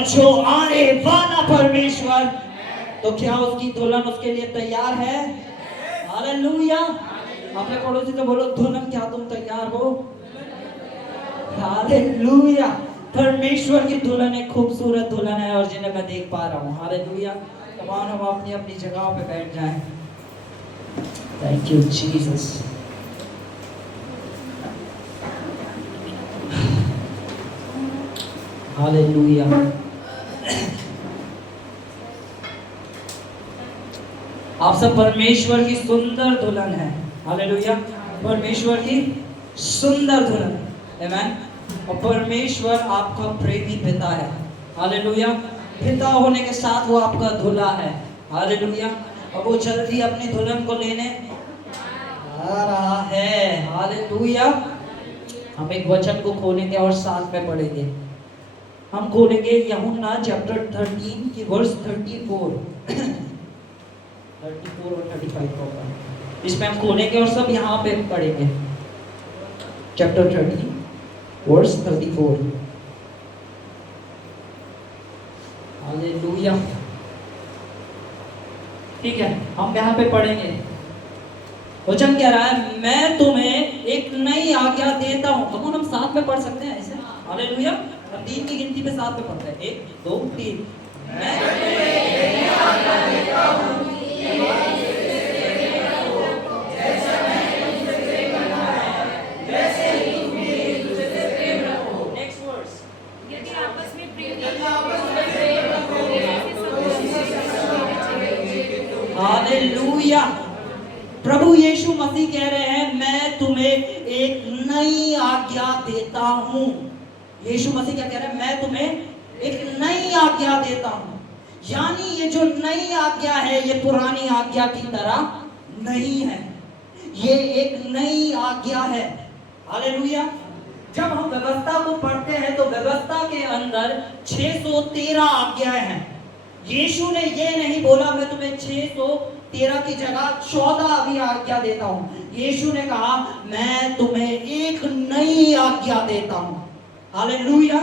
और जो आने वाला परमेश्वर, तो क्या उसकी दुल्हन उसके लिए तैयार है? हालेलुया। अपने पड़ोसी से बोलो, दुल्हन क्या तुम तैयार हो? हालेलुया। परमेश्वर की दुल्हन एक खूबसूरत दुल्हन है और जिन्हें मैं देख पा रहा हूँ। हालेलुया। तमाम हम अपनी अपनी जगहों पे बैठ जाएं। Thank you Jesus. हालेलुया। आप सब परमेश्वर की सुंदर दुल्हन है। हालेलुया। परमेश्वर की सुंदर दुल्हन। आमीन। और परमेश्वर आपका प्रेमी पिता है। हालेलुया। पिता होने के साथ वो आपका दूल्हा है। हालेलुया। और वो जल्दी अपनी दुल्हन को लेने आ रहा है। हालेलुया। हम एक वचन को खोलेंगे और साथ में पढ़ेंगे। हम खोलेंगे यूहन्ना चैप्टर 13 की वर्स 34 और 35 होगा। इसमें हम खोलेंगे और सब यहाँ पे पढ़ेंगे। Chapter 13 verse 34। हालेलुया। ठीक है, हम यहाँ पे पढ़ेंगे। वचन कह रहा है, मैं तुम्हें एक नई आज्ञा देता हूँ। कौन हम साथ में पढ़ सकते हैं ऐसे? हालेलुया। और 3 की गिनती पे साथ में पढ़ते हैं। 1 2 3। मैं तुम्हें एक नई आज्ञा देता हूँ। हालेलुया। प्रभु यीशु मसीह कह रहे हैं, मैं तुम्हें एक नई आज्ञा देता हूं। यीशु मसीह क्या कह रहे हैं? मैं तुम्हें एक नई आज्ञा देता हूं। यानी ये जो नई आज्ञा है, ये पुरानी आज्ञा की तरह नहीं है। ये एक नई आज्ञा है। हालेलुया। जब हम व्यवस्था को पढ़ते हैं तो व्यवस्था के अंदर 613 आज्ञाएं हैं। यीशु ने ये नहीं बोला मैं तुम्हें 613 की जगह 14 अभी आज्ञा देता हूं। यीशु ने कहा मैं तुम्हें एक नई आज्ञा देता हूं। हालेलुया।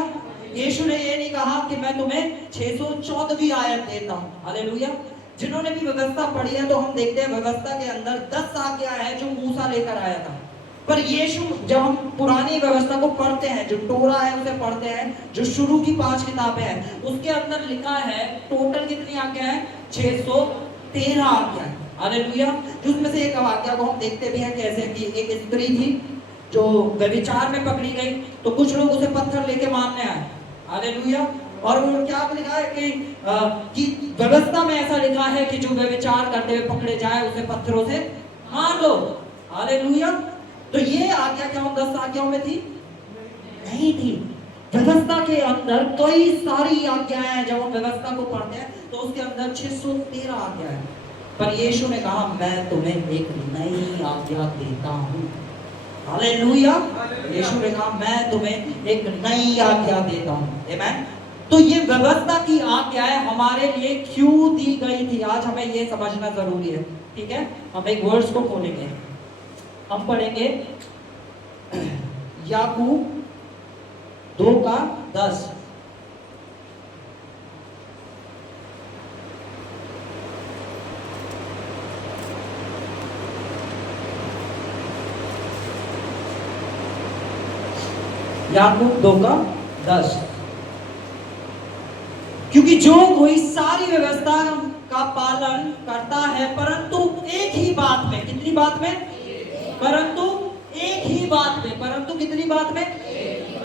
यीशु ने ये नहीं कहा कि मैं तुम्हें 614वीं आयत देता हूं। हालेलुया। जिन्होंने भी व्यवस्था पढ़ी है तो हम देखते हैं व्यवस्था के अंदर 10 आज्ञा है जो मूसा लेकर आया था। पर यीशु, जब हम पुरानी व्यवस्था को पढ़ते हैं, जो टोरा है उसे पढ़ते हैं, जो शुरू की 5 किताबें हैं, उसके अंदर लिखा है टोटल कितनी आज्ञा है? 613 आज्ञा है। हालेलुया। उसमें से एक आज्ञा को हम देखते भी हैं कैसे कि एक स्त्री थी जो व्यभिचार में पकड़ी गई, तो कुछ लोग उसे पत्थर लेके मारने आए। हालेलुया। और वो क्या लिखा है कि व्यवस्था में ऐसा लिखा है कि जो व्यभिचार करते हुए पकड़े जाए उसे पत्थरों से मार दो। हालेलुया। तो ये आज्ञा क्या 10 आज्ञाओं में थी? नहीं थी। व्यवस्था के अंदर कई सारी आज्ञाएं हैं। जब हम व्यवस्था को पढ़ते हैं तो उसके अंदर 613 आज्ञाएं हैं। पर यीशु ने कहा मैं तुम्हें एक नई आज्ञा देता हूं। हालेलुया। यीशु ने कहा मैं तुम्हें एक नई आज्ञा देता हूं। आमीन। तो ये व्यवस्था की आज्ञाएं हमारे लिए क्यों दी गई थी, आज हमें ये समझना जरूरी है। ठीक है, हम एक वर्ड्स को खोलेंगे। हम पढ़ेंगे याकूब 2:10। याकूब 2:10। क्योंकि जो कोई सारी व्यवस्था का पालन करता है परंतु एक ही बात में, कितनी बात में? परंतु एक ही बात में। परंतु कितनी बात में?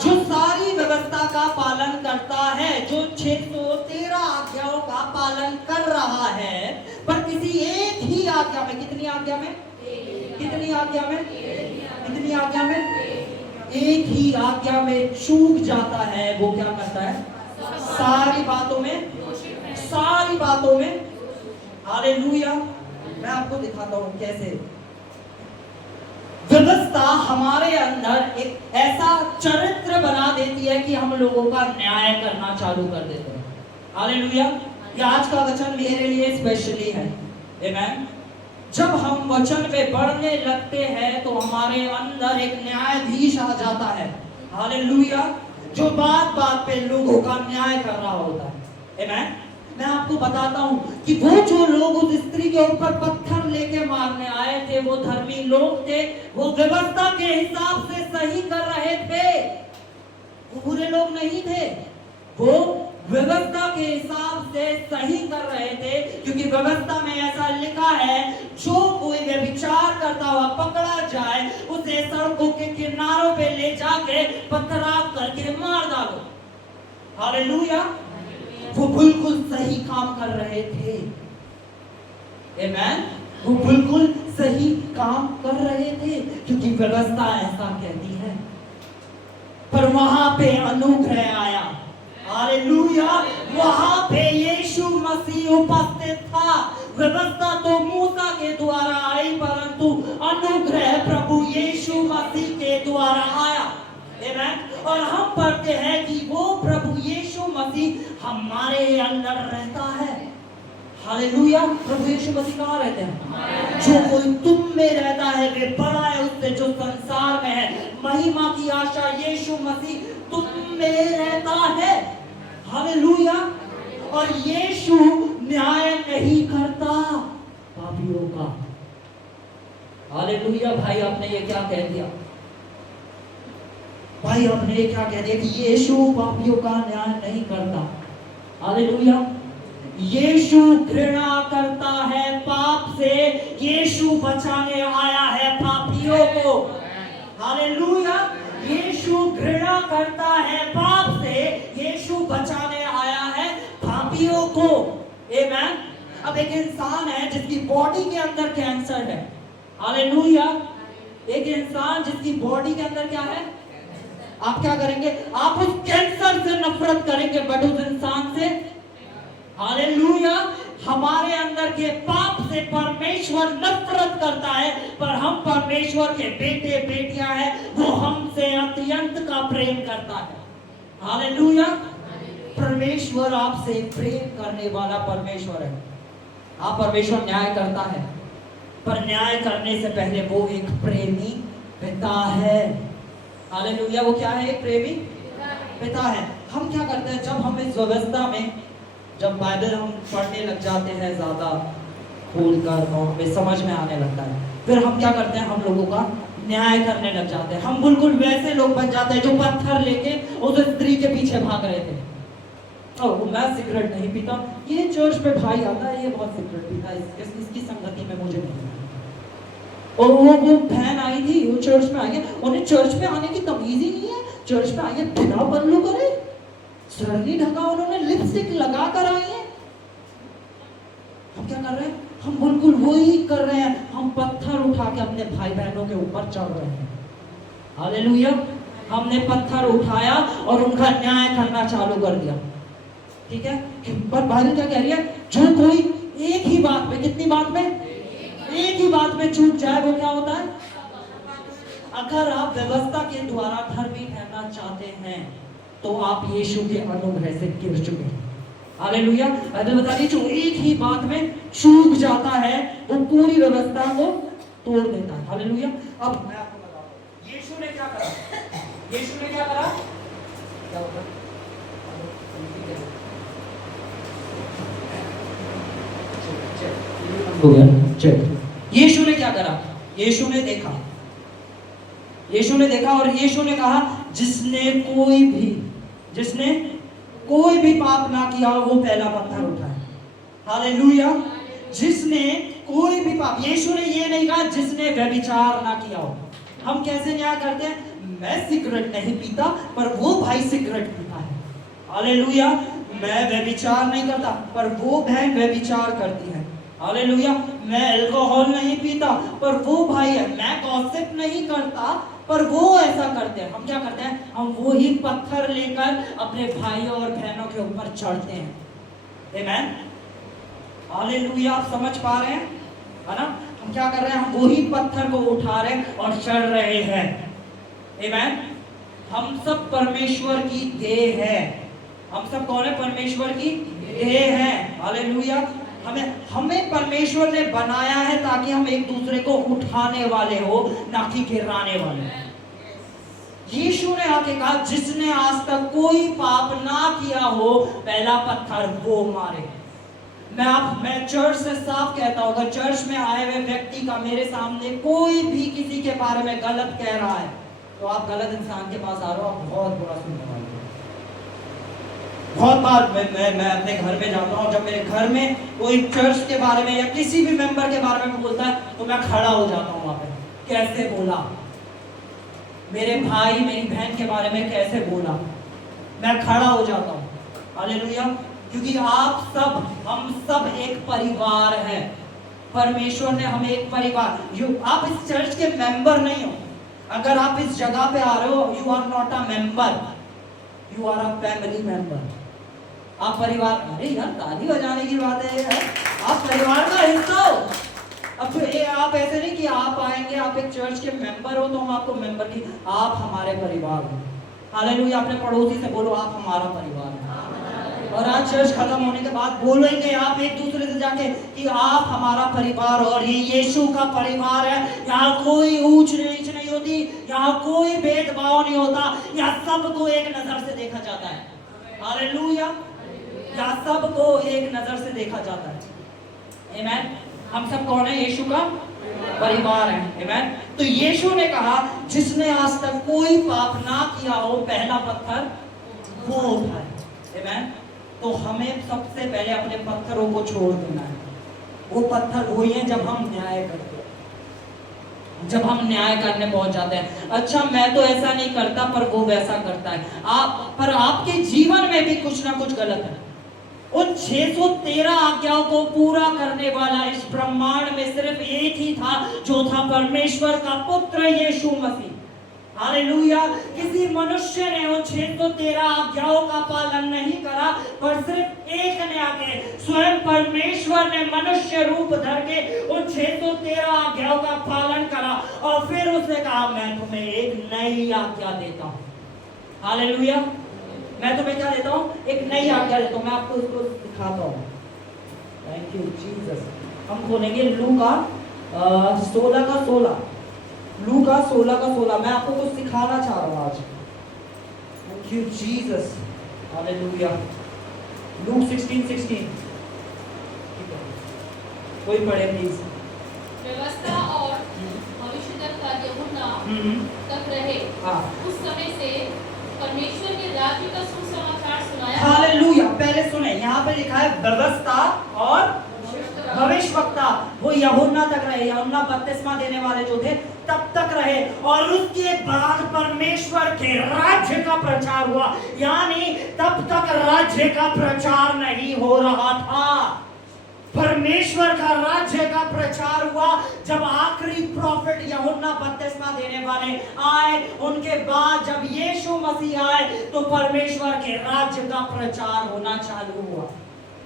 जो सारी व्यवस्था का पालन करता है, जो 613 आज्ञाओं का पालन कर रहा है, पर किसी एक ही आज्ञा में, कितनी आज्ञा में? कितनी आज्ञा में? कितनी आज्ञा में? एक ही आज्ञा में चूक जाता है, वो क्या करता है? सारी बातों में, सारी बातों में। हालेलुया। मैं आपको दिखाता हूं कैसे व्यवस्था हमारे अंदर एक ऐसा चरित्र बना देती है कि हम लोगों का न्याय करना चालू कर देते हैं। हालेलुया। ये आज का वचन मेरे लिए स्पेशली है। आमीन। जब हम वचन पे बढ़ने लगते हैं तो हमारे अंदर एक न्यायाधीश आ जाता है। हालेलुया। जो बात बात पे लोगों का न्याय कर रहा होता है। आमेन। मैं आपको बताता हूं कि वो जो लोग उस स्त्री के ऊपर पत्थर लेके मारने आए थे, वो धर्मी लोग थे, वो व्यवस्था के हिसाब से सही कर रहे थे, वो बुरे लोग नहीं थे, वो व्यवस्था के हिसाब से सही कर रहे थे, क्योंकि व्यवस्था में ऐसा लिखा है, जो कोई व्यभिचार करता हुआ पकड़ा जाए उसे सड़कों के किनारों पे ले जाके पथराव करके मार डालो। हालेलुया। वो बिल्कुल सही काम कर रहे थे। आमेन। वो बिल्कुल सही काम कर रहे थे, क्योंकि व्यवस्था ऐसा कहती है। पर वहां पे अनुग्रह आया। हालेलुया। वहां पे यीशु मसीह उपस्थित था। व्यवस्था तो मूसा के द्वारा आई, परंतु अनुग्रह प्रभु यीशु मसीह के द्वारा आया। आमेन। और हम पढ़ते हैं कि वो प्रभु यीशु मसीह हमारे अंदर रहता है। हालेलुया। प्रभु यीशु मसीह कहाँ रहते हैं? जो कोई तुम में रहता है वे बड़ा है उससे जो संसार में है। महिमा की आशा यीशु मसीह तुम में रहता है। हालेलुया। और यीशु न्याय नहीं करता पापियों का। हालेलुया। भाई आपने ये क्या कह दिया? भाई आपने ये क्या कह दिया कि यीशु पापियों का न्याय नहीं करता? हालेलुया। यीशु घृणा करता है पाप से। यीशु बचाने आया है पापियों को। हालेलुया। यीशु घृणा करता है पाप से। यीशु बचाने आया है पापियों को। आमेन। अब एक इंसान है जिसकी बॉडी के अंदर कैंसर है। हालेलुया। एक इंसान जिसकी बॉडी के अंदर क्या है, आप क्या करेंगे? आप उस कैंसर से नफरत करेंगे, बट उस इंसान से। हालेलुया। हमारे अंदर के पाप से परमेश्वर नफरत करता है, पर हम परमेश्वर के बेटे बेटियां हैं, वो हमसे अत्यंत का प्रेम करता है। हालेलुया। परमेश्वर आपसे प्रेम करने वाला परमेश्वर है। आप परमेश्वर न्याय करता है, पर न्याय करने से पहले वो एक प्रेमी पिता है। हालेलुया। वो क्या है? एक प्रेमी पिता है। हम क्या करते हैं जब हम इस व्यवस्था में, जब बाइबल हम पढ़ने लग जाते हैं ज्यादा खोलकर और हमें समझ में आने लगता है, फिर हम क्या करते हैं? हम लोगों का न्याय करने लग जाते हैं। हम बिल्कुल वैसे लोग बन जाते हैं जो पत्थर लेके उस स्त्री के पीछे भाग रहे थे। ओह, मैं सिगरेट नहीं पीता, ये चर्च पे भाई आता है, ये बहुत सिगरेट पीता है, इसकी संगति में मुझे नहीं। और वो बहन आई थी, वो चर्च में आई है, उन्हें चर्च में आने की तमीज ही नहीं है। चर्च में आई है बिना पल्लू करे, सर नहीं ढका, उन्होंने लिपस्टिक लगा कर आई है। हम क्या कर रहे हैं? हम बिल्कुल वही कर रहे हैं। हम पत्थर उठा के अपने भाई बहनों के ऊपर चढ़ रहे हैं। हालेलुया। हमने पत्थर उठाया और उनका न्याय करना चालू कर दिया। ठीक है। पर बाइबल क्या कह रही है? जो कोई एक ही बात में, कितनी बात में? एक ही बात में चूक जाए, वो क्या होता है? अगर आप व्यवस्था के द्वारा धर्मी ठहरना चाहते हैं तो आप यीशु के अनुग्रह से गिर चुके हैं। हालेलुया। बाइबल बता रही है जो एक ही बात में चूक जाता है वो पूरी व्यवस्था को तोड़ देता है। हालेलुया। अब मैं आपको बताता हूं यीशु ने क्या करा। यीशु ने क्या करा? क्या होता? हो गया चेक। यीशु ने क्या करा? यीशु ने देखा, यीशु ने देखा और यीशु ने कहा जिसने कोई भी पाप ना किया हो वो पहला पत्थर उठाए। हालेलुया। जिसने कोई भी पाप, यीशु ने ये नहीं कहा जिसने व्यभिचार ना किया हो। हम कैसे न्याय करते हैं? मैं सिगरेट नहीं पीता पर वो भाई सिगरेट पीता है। हालेलुया। मैं व्यभिचार नहीं करता पर वो बहन व्यभिचार करती है। हालेलुया। मैं अल्कोहल नहीं पीता पर वो भाई है। मैं गॉसिप नहीं करता पर वो ऐसा करते हैं। हम क्या करते हैं? हम वो ही पत्थर लेकर अपने भाइयों और बहनों के ऊपर चढ़ते हैं। आमेन। हालेलुया। आप समझ पा रहे हैं? है ना? हम क्या कर रहे हैं? हम वो ही पत्थर को उठा रहे हैं और चढ़ रहे हैं। आमेन। हम सब परमेश्वर की देह है। हम सब कौन है? परमेश्वर की देह है। हालेलुया। हमें परमेश्वर ने बनाया है ताकि हम एक दूसरे को उठाने वाले हो, ना कि गिराने वाले। यीशु ने आके कहा जिसने आज तक कोई पाप ना किया हो पहला पत्थर वो मारे। मैं चर्च से साफ कहता हूं, अगर चर्च में आए हुए व्यक्ति का मेरे सामने कोई भी किसी के बारे में गलत कह रहा है तो आप गलत इंसान के पास आ रहे हो, आप बहुत बुरा सुनने वाले हो। बहुत बार मैं अपने घर में जाता हूँ, जब मेरे घर में कोई चर्च के बारे में या किसी भी मेंबर के बारे में बोलता है तो मैं खड़ा हो जाता हूँ वहां पे, कैसे बोला, मेरे भाई मेरी बहन के बारे में कैसे बोला, मैं खड़ा हो जाता हूँ। हालेलुया, क्योंकि आप सब, हम सब एक परिवार है। परमेश्वर ने हमें एक परिवार, आप इस चर्च के मेंबर नहीं हो, अगर आप इस जगह पे आ रहे हो, you are not a member, you are a family member. आप परिवार, अरे यार ताली बजाने की बात है यार, आप परिवार का हिस्सा हो। अब ये आप ऐसे नहीं कि आप आएंगे, आप एक चर्च के मेंबर हो तो हम आपको मेंबर की, आप हमारे परिवार हो। हालेलुया, अपने पड़ोसी से बोलो आप हमारा परिवार है। और आज चर्च खत्म होने के बाद बोलेंगे आप एक दूसरे से जाके कि आप हमारा परिवार, और ये यीशु का परिवार है। यहाँ कोई ऊंच नीच नहीं होती, यहाँ कोई भेदभाव नहीं होता, यहाँ सबको एक नजर से देखा जाता है। हालेलुया, यहाँ सबको एक नजर से देखा जाता है। आमीन। हम सब कौन है? यीशु का परिवार है। आमीन। तो यीशु ने कहा जिसने आज तक कोई पाप ना किया हो पहला पत्थर वो उठाए। आमीन। तो हमें सबसे पहले अपने पत्थरों को छोड़ देना है। वो पत्थर वही है जब हम न्याय करते हैं, जब हम न्याय करने पहुंच जाते हैं। अच्छा मैं तो ऐसा नहीं करता पर वो वैसा करता है, पर आपके जीवन में भी कुछ ना कुछ गलत है। उन 613 आज्ञाओं को पूरा करने वाला इस ब्रह्मांड में सिर्फ एक ही था, जो था परमेश्वर का पुत्र यीशु मसीह। हालेलुया, किसी मनुष्य ने उन 613 आज्ञाओं का पालन नहीं करा, पर सिर्फ एक ने आके, स्वयं परमेश्वर ने मनुष्य रूप धर के उन 613 आज्ञाओं का पालन करा, और फिर उसने कहा मैं तुम्हें एक नई आज्ञा देता हूं। हालेलुया, मैं तुम्हें क्या देता हूं? एक नई आज्ञा देता हूं। मैं आपको उसको दिखाता हूं। Thank you Jesus. हम खोलेंगे लूका 16 का 16, लूका 16 का 16। मैं आपको कुछ सिखाना चाह रहा हूं आज। Thank you Jesus. Hallelujah. Look 16:16, कोई पढ़े प्लीज। व्यवस्था और भविष्यद्वक्ता यूहन्ना तक रहे, उस समय से परमेश्वर के राज्य का सुसमाचार सुनाया। हालेलुया। पहले सुने, यहाँ पे लिखा है व्यवस्था और भविष्यवक्ता, वो यूहन्ना तक रहे। यूहन्ना बपतिस्मा देने वाले जो थे तब तक रहे, और उसके बाद परमेश्वर के राज्य का प्रचार हुआ। यानी तब तक राज्य का प्रचार नहीं हो रहा था, परमेश्वर का राज्य का प्रचार हुआ जब आखिरी प्रॉफिट यूहन्ना बपतिस्मा देने वाले आए। उनके बाद जब यीशु मसीह आए तो परमेश्वर के राज्य का प्रचार होना चालू हुआ।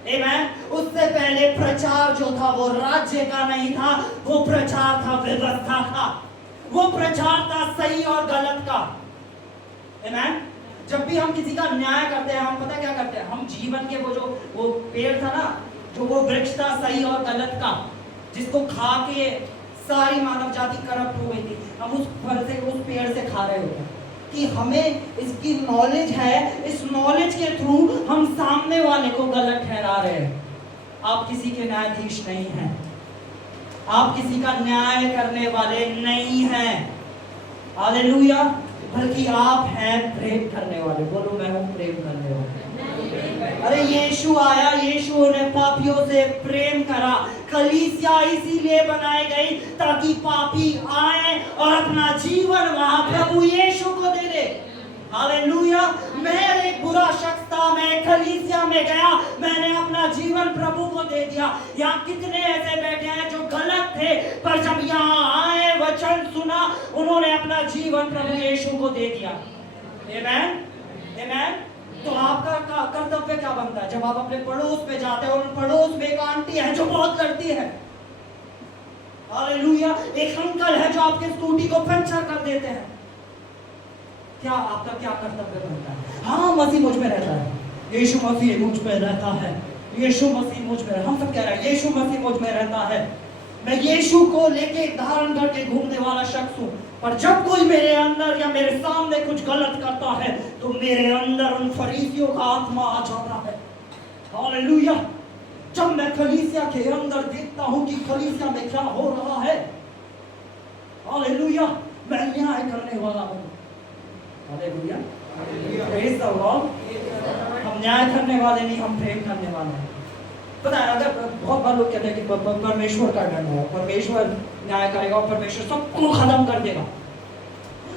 आमीन। उससे पहले प्रचार जो था वो राज्य का नहीं था, वो प्रचार था व्यवस्था का, वो प्रचार था सही और गलत का। आमीन। जब भी हम किसी का न्याय करते हैं, हम पता क्या करते हैं, हम जीवन के वो पेड़ था ना, जो वो वृक्ष था सही और गलत का, जिसको खा के सारी मानव जाति करप्ट हो गई थी, हम उस फल से, उस पेड़ से खा रहे होते हैं कि हमें इसकी नॉलेज है, इस नॉलेज के थ्रू हम सामने वाले को गलत ठहरा रहे हैं। आप किसी के न्यायाधीश नहीं हैं, आप किसी का न्याय करने वाले नहीं हैं। हालेलुया, बल्कि आप हैं प्रेम करने वाले। बोलो मैं हूं प्रेम करने वाले। अरे यीशु आया, यीशु ने पापियों से प्रेम करा। कलीसिया इसीलिए बनाई गई ताकि पापी आए और अपना जीवन वहां प्रभु यीशु को दे दे। हालेलुया। मैं एक बुरा शख्स था, मैं कलीसिया में गया, मैंने अपना जीवन प्रभु को दे दिया। यहाँ कितने ऐसे बैठे हैं जो गलत थे, पर जब यहाँ आए, वचन सुना, उन्होंने अपना जीवन प्रभु यीशु को दे दिया। आमीन, आमीन। तो आपका कर्तव्य क्या बनता है? जब आप अपने पड़ोस में जाते हो, उन पड़ोस में एक आंटी है जो बहुत लड़ती है, हालेलुया, एक अंकल है जो आपके स्कूटी को पंचर कर देते हैं, क्या आपका क्या कर्तव्य बनता है? हाँ, मसीह मुझ में रहता है, यीशु मसीह मुझ में रहता है, यीशु मसीह मुझ में, हम सब कह रहे हैं यीशु मसीह मुझ में रहता है। मैं यीशु को लेके धारण करके घूमने वाला शख्स हूँ। पर जब कोई मेरे अंदर या मेरे सामने कुछ गलत करता है तो मेरे अंदर उन फरीसियों का आत्मा आ जाता है। हालेलुया। जब मैं कलीसिया के अंदर देखता हूं कि कलीसिया में क्या हो रहा है, हालेलुया, मैं न्याय करने वाला हूं। Hallelujah, praise the Lord. हम न्याय करने वाले नहीं, हम प्रेम करने वाले हैं। पता है, अगर बहुत बार लोग कहते हैं कि परमेश्वर का डर है, परमेश्वर न्याय करेगा और परमेश्वर सबको खत्म कर देगा।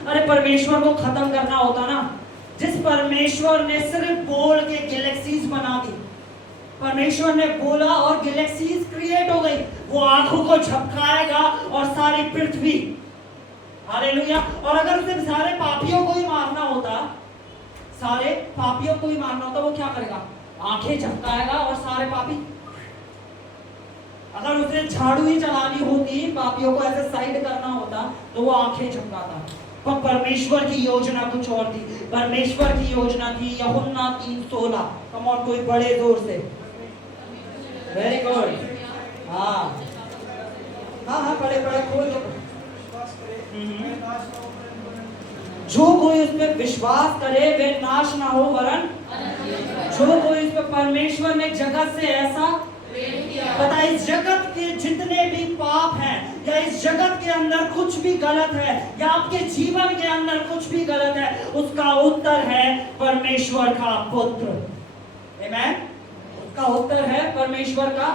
अरे परमेश्वर को खत्म करना होता ना, जिस परमेश्वर ने सिर्फ बोल के गैलेक्सीज बना दी, परमेश्वर ने बोला और गैलेक्सीज क्रिएट हो गई, वो आंखों को झपकाएगा और सारी पृथ्वी, हालेलुया। और अगर उसे सारे पापियों को ही मारना होता, सारे पापियों को ही मारना होता, वो क्या करेगा? आंखें झपकाएगा और सारे पापी। अगर उसे झाड़ू ही चलानी होती, पापियों को ऐसे साइड करना होता, तो वो आंखें झपकाता। पर परमेश्वर की योजना कुछ और थी। परमेश्वर की योजना थी यूहन्ना 3:16। कम और कोई बड़े जोर से, वेरी गुड। हाँ हाँ हाँ, बड़े बड़े खोल। जो कोई उस पर विश्वास करे वे नाश ना हो वरन, जो कोई उस पर, परमेश्वर ने जगत से ऐसा पता, इस जगत के जितने भी पाप हैं या इस जगत के अंदर कुछ भी गलत है या आपके जीवन के अंदर कुछ भी गलत है, उसका उत्तर है परमेश्वर का पुत्र। आमेन। उसका उत्तर है परमेश्वर का।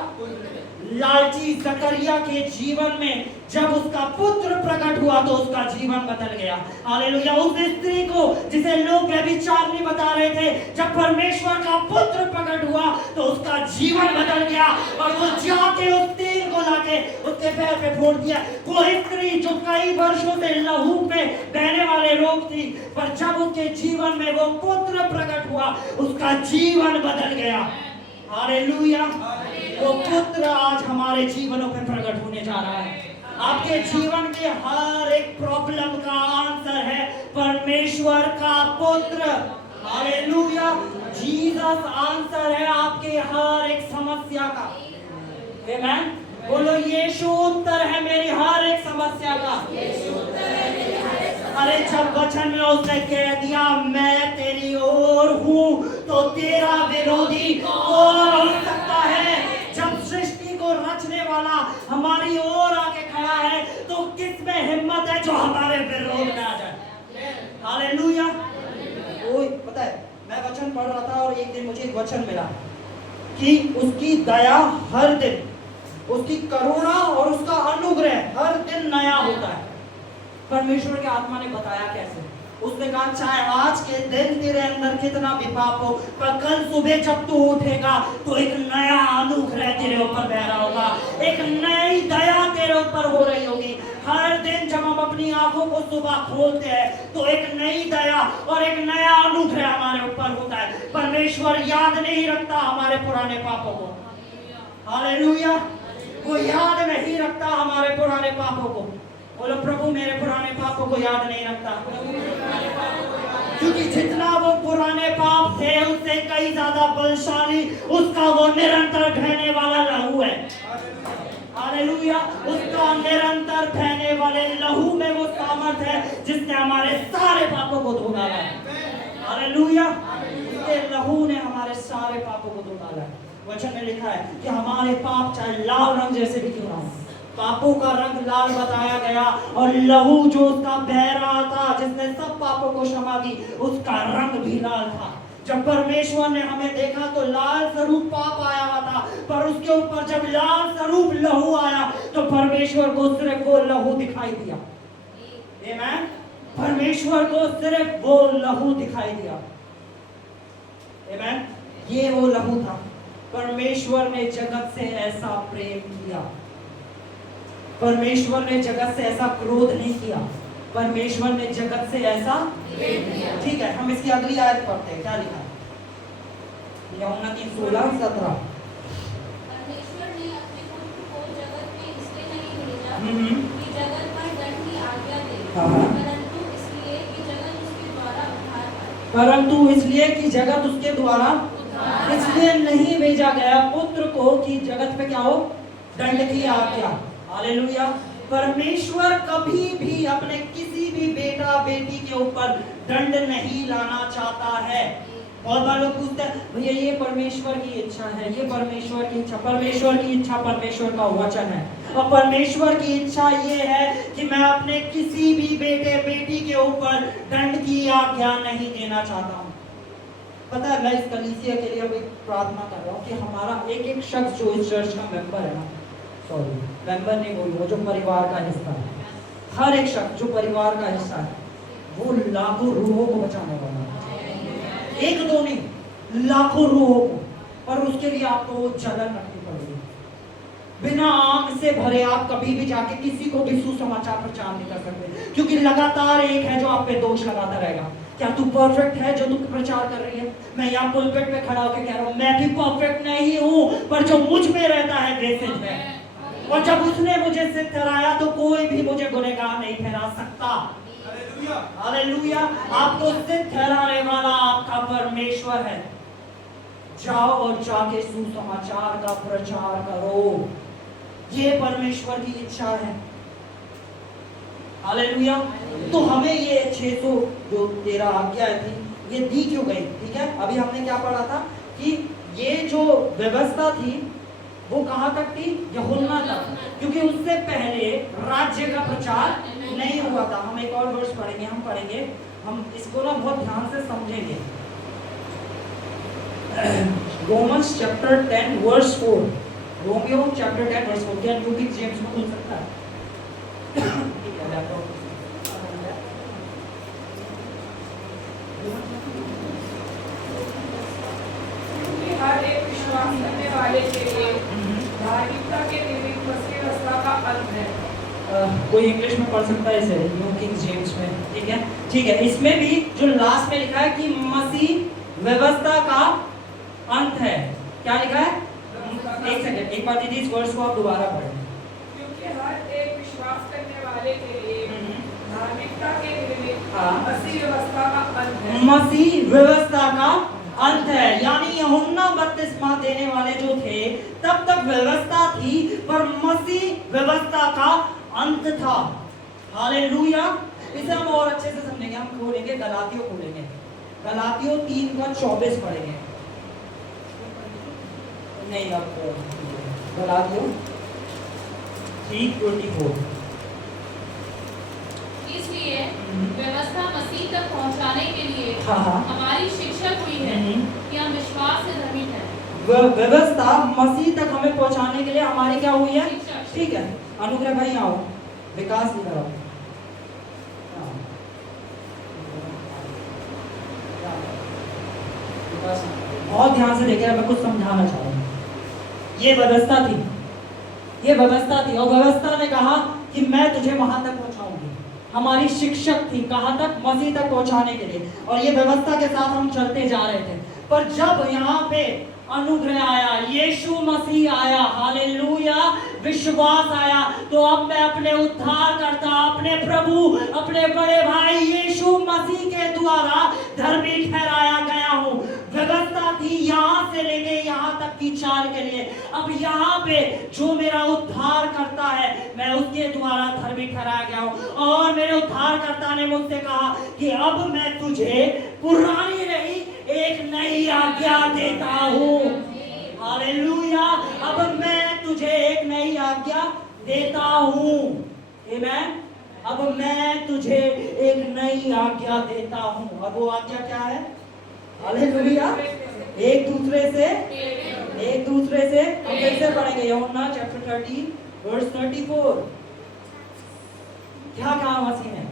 लालची जकरिया के जीवन में जब उसका पुत्र प्रकट हुआ तो उसका जीवन बदल गया। हालेलुया। उस स्त्री को जिसे लोग व्यभिचारिणी बता रहे थे, जब परमेश्वर का पुत्र प्रकट हुआ तो उसका जीवन बदल गया और वो जाके उस तेल को लाके उसके पैर पे फोड़ दिया। वो स्त्री जो कई वर्षों से लहू पे बहने वाले रोग थी, पर जब उसके जीवन में वो पुत्र प्रकट हुआ उसका जीवन बदल गया। हालेलुया। वो पुत्र आज हमारे जीवनों पे प्रकट होने जा रहा है। आपके जीवन के हर एक प्रॉब्लम का आंसर है परमेश्वर का पुत्र। हालेलुया। जीसस आंसर है आपके हर एक समस्या का। आमेन। बोलो, यीशु उत्तर है मेरी हर एक समस्या का। अरे जब वचन में उसने कह दिया मैं तेरी ओर हूं, तो तेरा विरोधी कौन हो सकता है? जब सृष्टि को रचने वाला हमारी ओर आके खड़ा है तो किस में हिम्मत है जो हमारे विरोध में आ जाए? हालेलुया। कोई पता है, मैं वचन पढ़ रहा था और एक दिन मुझे एक वचन मिला कि उसकी दया हर दिन, उसकी करुणा और उसका अनुग्रह हर दिन नया होता है। परमेश्वर के आत्मा ने बताया कैसे। उसने कहा चाहे आज के दिन तेरे अंदर कितना भी पाप हो, पर कल सुबह जब तू उठेगा तो एक नया अनुग्रह तेरे ऊपर बह रहा होगा, एक नई दया तेरे ऊपर हो रही होगी। हर दिन जब हम अपनी आंखों को सुबह खोलते हैं तो एक नई दया और एक नया अनुग्रह हमारे ऊपर होता है। परमेश्वर याद नहीं रखता हमारे पुराने पापों को। हालेलुया। वो याद नहीं रखता हमारे पुराने पापों को। बोलो, प्रभु मेरे पुराने पापों को याद नहीं रखता, क्योंकि जितना वो पुराने पाप थे उससे कई ज्यादा बलशाली उसका वो निरंतर बहने वाला लहू है। हालेलुया। उसका निरंतर बहने वाले लहू में वो सामर्थ है जिसने हमारे सारे पापों को धो डाला है। हालेलुया। उसके लहू ने हमारे सारे पापों को धो डाला है। वचन में लिखा है कि हमारे पाप चाहे लाल रंग जैसे भी क्यों ना हो, पापों का रंग लाल बताया गया, और लहू जो उसका बह रहा था जिसने सब पापों को क्षमा दी, उसका रंग भी लाल था। जब परमेश्वर ने हमें देखा तो लाल स्वरूप पाप आया हुआ था, पर उसके ऊपर जब लाल स्वरूप लहू आया तो परमेश्वर को सिर्फ वो लहू दिखाई दिया। आमेन। परमेश्वर को सिर्फ वो लहू दिखाई दिया। आमेन। ये वो लहू था। परमेश्वर ने जगत से ऐसा प्रेम किया, परमेश्वर ने जगत से ऐसा क्रोध नहीं किया, परमेश्वर ने जगत से ऐसा प्रेम किया। ठीक है, हम इसकी अगली आयत पढ़ते हैं। क्या लिखा है? यूहन्ना 3:16-17। परमेश्वर ने अपने पुत्र को जगत में इसलिए नहीं भेजा कि जगत पर दंड की आज्ञा दे, परंतु इसलिए कि जगत उसके द्वारा उद्धार पाए। परंतु इसलिए कि जगत उसके द्वारा, इसलिए नहीं भेजा गया पुत्र को कि जगत पे क्या हो? दंड की आज्ञा। हालेलुया। परमेश्वर कभी भी अपने किसी भी बेटा बेटी के ऊपर दंड नहीं लाना चाहता है। बहुत बार लोग पूछते हैं भैया ये परमेश्वर की इच्छा है, ये परमेश्वर की इच्छा। परमेश्वर की इच्छा परमेश्वर का वचन है, और परमेश्वर की इच्छा ये है कि मैं अपने किसी भी बेटे बेटी के ऊपर दंड की आज्ञा नहीं देना चाहता हूँ। पता है, मैं इस कलीसिया के लिए अभी प्रार्थना कर रहा हूँ कि हमारा एक एक शख्स जो इस चर्च का मेंबर है ना, सॉरी मेंबर नहीं बोलूँगा, जो परिवार का हिस्सा है, हर एक शख्स जो परिवार का हिस्सा है वो लाखों रूहों को बचाने वाला है। एक दो नहीं, लाखों रूहों को। और उसके लिए आपको जलन रखनी पड़ेगी। बिना आग से भरे आप कभी भी जाके किसी को भी सुसमाचार प्रचार नहीं कर सकते, क्योंकि लगातार एक है जो आप पे दोष लगाता रहेगा। क्या तू परफेक्ट है जो तू प्रचार कर रही है? मैं यहाँ पुलपिट पे खड़ा होकर कह रहा हूँ मैं भी परफेक्ट नहीं हूँ, पर जो मुझ में रहता है ग्रेसेस है। और जब उसने मुझे सिद्ध कराया तो कोई भी मुझे गुनहगार नहीं ठहरा सकता। हालेलुया। आपको सिद्ध ठहराने वाला आपका परमेश्वर है। जाओ और जाके सुसमाचार का प्रचार करो, ये परमेश्वर की इच्छा है। हालेलुया। तो हमें ये 613 आज्ञा थी, ये दी क्यों गई? ठीक है, अभी हमने क्या पढ़ा था कि ये जो व्यवस्था थी वो कहां तक थी? यूहन्ना तक, क्योंकि उससे पहले राज्य का प्रचार नहीं हुआ था। हम एक और वर्ष पढ़ेंगे, हम इसको ना बहुत ध्यान से समझेंगे। Romans chapter 10 verse 4, Romeo chapter 10 verse 4। क्या न्यू किंग जेम्स में खुल सकता है? हर एक विश्वास करने वाले के लिए धार्मिकता के निमित्त मसीह व्यवस्था का अंत है। कोई इंग्लिश में पढ़ सकता है इसे, न्यू किंग जेम्स में। ठीक है, ठीक है। इसमें भी जो लास्ट में लिखा है कि मसीह व्यवस्था का अंत है। क्या लिखा है? एक सेकंड, एक बार दीदी इस वर्ष को आप दोबारा पढ़ें। क्योंकि हर एक विश्वास करने वाले के लिए धार्मिकता के निमित्त हाँ। मसीह व्यवस्था का अंत है। मसीह व्यवस्था का अंत है, यानी यूहन्ना बपतिस्मा देने वाले जो थे तब तक व्यवस्था थी, पर मसीह व्यवस्था का अंत था। हालेलुया। इसे हम और अच्छे से समझेंगे। हम खोलेंगे गलातियों, गलातियों 3:24 पढ़ेंगे। नहीं, अब गलातियों 3:24। इसलिए व्यवस्था मसीह तक पहुंचाने के लिए हाँ। हमारी शिक्षा हुई है कि हम विश्वास से धर्मी हैं। व्यवस्था मसीह तक हमें पहुंचाने के लिए हमारी क्या हुई है? शिक्षा। ठीक है, अनुग्रह भाई आओ, विकास इधर आओ। बहुत ध्यान से देखिए, मैं कुछ समझाना चाह रहा हूँ। ये व्यवस्था थी, और व्यवस्था ने कहा कि मैं तुझे वहां तक पहुंचाऊंगी। हमारी शिक्षक थी, कहां तक? मसीह तक पहुंचाने के लिए। और ये व्यवस्था के साथ हम चलते जा रहे थे, पर जब यहाँ पे अनुग्रह आया, यीशु मसीह आया, हालेलुया, विश्वास आया, तो अब मैं अपने उद्धारकर्ता, अपने प्रभु, अपने बड़े भाई यीशु मसीह के द्वारा धर्मी ठहराया गया हूँ। व्यवस्था थी यहाँ से लेके यहाँ तक की चाल के लिए। अब यहाँ पे जो मेरा उद्धार करता है, मैं उसके द्वारा धर्मी ठहराया गया हूँ। और मेरे उद्धारकर्ता ने मुझसे कहा कि अब मैं तुझे पुरानी नहीं एक नई आज्ञा देता हूँ। हालेलुया। अब मैं तुझे एक नई आज्ञा देता हूँ। आमीन। अब मैं तुझे एक नई आज्ञा देता हूँ। अब वो आज्ञा क्या है? हालेलुया। एक दूसरे से हम कैसे पढ़ेंगे? यूहन्ना चैप्टर 30 वर्स 34। क्या कहा मसीह ने?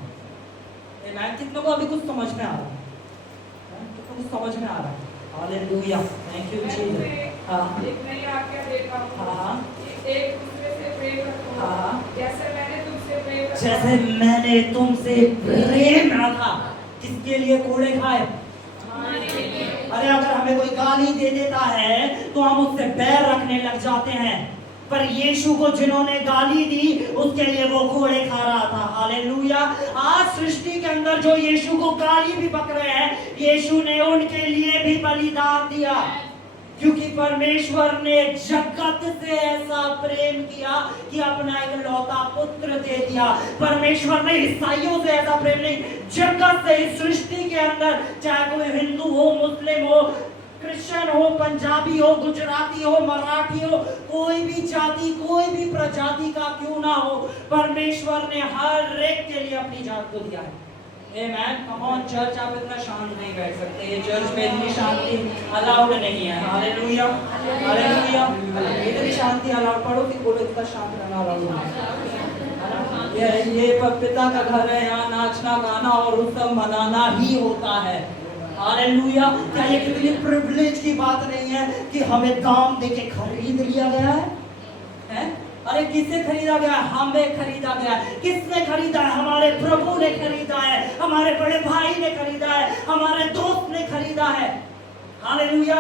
आमीन। कितनों को अभी कुछ समझ में आ रहा है? कुछ समझ में आ रहा है? Hallelujah, thank you Jesus. हाँ, एक नई आज्ञा देता हूँ। हाँ, एक दूसरे से प्रेम रखो। हाँ। जैसे मैंने तुमसे प्रेम रखा। जैसे मैंने तुमसे प्रेम रखा। किसके लिए? कोड़े खाए। अरे अगर हमें कोई गाली दे देता है तो हम उससे बैर रखने लग जाते हैं, पर यीशु को जिन्होंने गाली दी उसके लिए वो घोड़े खा रहा था। हालेलुया। आज सृष्टि के अंदर जो यीशु को गाली भी बक रहे हैं, यीशु ने उनके लिए भी बलिदान दिया। क्योंकि परमेश्वर ने जगत से ऐसा प्रेम किया कि अपना एक लौता पुत्र दे दिया। परमेश्वर ने ईसाइयों से ऐसा प्रेम नहीं, जगत से, इस सृष्टि के अंदर, चाहे कोई हिंदू हो, मुस्लिम हो, क्रिश्चियन हो, पंजाबी हो, गुजराती हो, मराठी हो, कोई भी जाति, कोई भी प्रजाति का क्यों ना हो, परमेश्वर ने हर एक के लिए अपनी जात को दिया है। आमेन। कम ऑन चर्च, आप इतना शांत नहीं बैठ सकते, ये चर्च में इतनी शांति अलाउड नहीं है। Hallelujah, hallelujah. इतनी शांति अलाउड, पढ़ो कि बोलो इतना शांत रहना अलाउड नहीं। ये पिता का घर है, यहाँ नाचना गाना और उत्सव मनाना ही होता है। हालेलुया। क्या ये कितनी प्रिविलेज की बात नहीं है कि हमें दाम देके खरीद लिया गया है? अरे किससे खरीदा गया? हमें खरीदा गया। किसने खरीदा है? हमारे प्रभु ने खरीदा है, हमारे बड़े भाई ने खरीदा है, हमारे दोस्त ने खरीदा है। हालेलुया।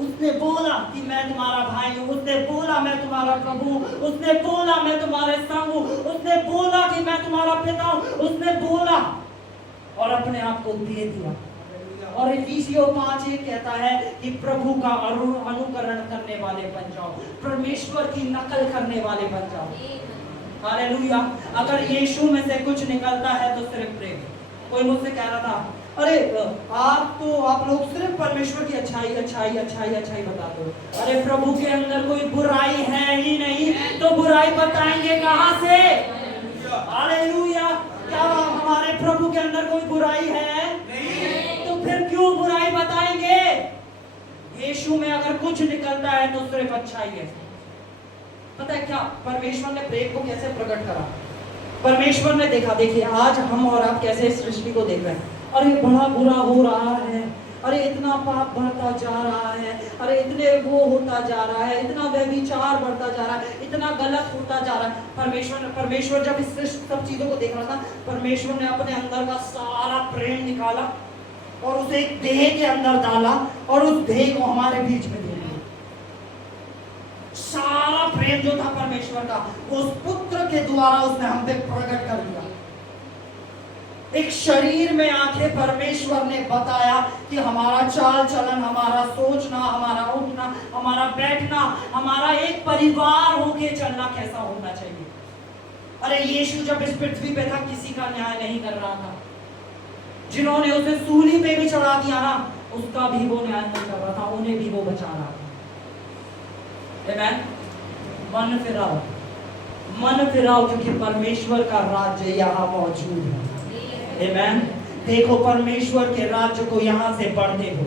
उसने बोला कि मैं तुम्हारा भाई हूँ, उसने बोला मैं तुम्हारा प्रभु, उसने बोला मैं तुम्हारे संग हूँ, उसने बोला कि मैं तुम्हारा पिता हूँ, उसने बोला और अपने आप को दे दिया। और इफिसियों 5:1 कहता है कि प्रभु का अनुकरण करने वाले बन जाओ, परमेश्वर की नकल करने वाले बन जाओ। हालेलुया। अगर यीशु में से कुछ निकलता है तो सिर्फ प्रेम। कोई मुझसे कह रहा था, अरे आप लोग सिर्फ परमेश्वर की अच्छाई अच्छाई अच्छाई अच्छाई बताते हो, अरे प्रभु के अंदर कोई बुराई है ही नहीं तो बुराई बताएंगे कहां से? हालेलुया। क्या हमारे प्रभु के अंदर कोई बुराई है? नहीं। तो फिर क्यों बुराई बताएंगे? यीशु में अगर कुछ निकलता है तो सिर्फ अच्छाई है। पता है क्या परमेश्वर ने प्रेम को कैसे प्रकट करा? परमेश्वर ने देखा, देखिए आज हम और आप कैसे इस सृष्टि को देख रहे हैं, अरे बड़ा बुरा हो रहा है, अरे इतना पाप बढ़ता जा रहा है, अरे इतने वो होता जा रहा है, इतना व्यभिचार बढ़ता जा रहा है, इतना गलत होता जा रहा है। परमेश्वर जब इस सब चीजों को देख रहा था, परमेश्वर ने अपने अंदर का सारा प्रेम निकाला और उसे एक देह के अंदर डाला और उस देह को हमारे बीच में दे दिया। सारा प्रेम जो था परमेश्वर का, उस पुत्र के द्वारा उसने हम पे प्रकट कर दिया। एक शरीर में आके परमेश्वर ने बताया कि हमारा चाल चलन, हमारा सोचना, हमारा उठना, हमारा बैठना, हमारा एक परिवार होके चलना कैसा होना चाहिए। अरे यीशु जब इस पृथ्वी पे था किसी का न्याय नहीं कर रहा था, जिन्होंने उसे सूली पे भी चढ़ा दिया ना, उसका भी वो न्याय नहीं कर रहा था, उन्हें भी वो बचा रहा था। आमेन। मन फिराओ क्योंकि परमेश्वर का राज्य यहाँ मौजूद है। आमेन। देखो परमेश्वर के राज्य को यहाँ से बढ़ते हो,